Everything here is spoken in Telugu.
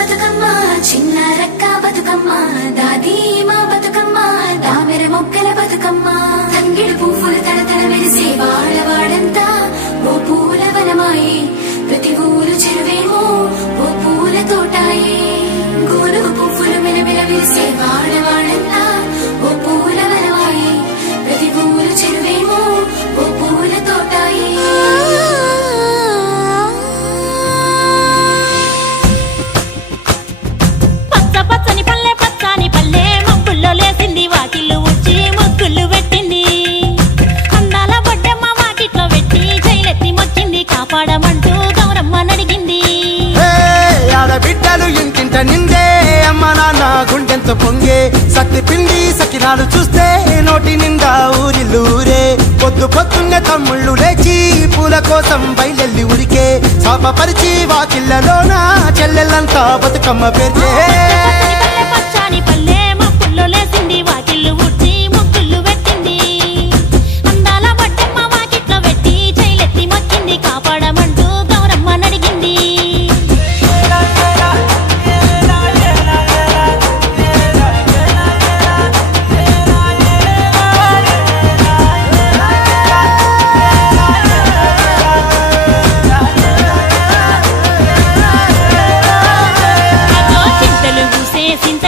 బతుకమ్మ చిన్న రక్క బతుకమ్మ దాది మా బతుకమ్మ దామెర మొక్కల బతుకమ్మ తంగిడు పువ్వులు తడతడ మెరిసే వాడవాడంతా ఓ పూల వనమాయే ప్రతి ఊరు చెరువేమో ఓ పూల తోటాయే గోనుగు పువ్వులు మెలమెల మెరిసే వాడవాడంతా ఓ పూల వనమాయే ప్రతి ఊరు చెరువేమో ఓ పూల తోటాయే పచ్చని పల్లె పచ్చని పల్లె మబ్బుల్లో లేసింది వాకిళ్ళు ఉచ్చి ముగ్గులు పెట్టింది అందాల బొడ్డమ్మ వాకిట్లో పెట్టి జైలెత్తి మొచ్చింది కాపాడమంటూ గౌరమ్మ నడిగింది ఆడబిడ్డలు ఇంటింట నిందే అమ్మ నాన్న గుండెంతో పొంగే సత్తి పిండి సకినాలు చూస్తే నోటి నిండా ఊరిల్లూరే పొద్దు పొద్దున్నే తమ్ముళ్ళు లేచి పూల కోసం బయలెల్లి ఉరికే శాపపరిచి వాకిళ్ళలోన చెల్లెళ్ళంతా బతుకమ్మ పేర్చే పచ్చని పల్లె మబ్బుల్లో లేసింది వాకిళ్ళు ఉచ్చి ముగ్గులు పెట్టింది అందాల బొడ్డమ్మ వాకిట్లో పెట్టి జైలెత్తి మొచ్చింది కాపాడమంటూ గౌరమ్మ నడిగింది చింతలు పూసే చింత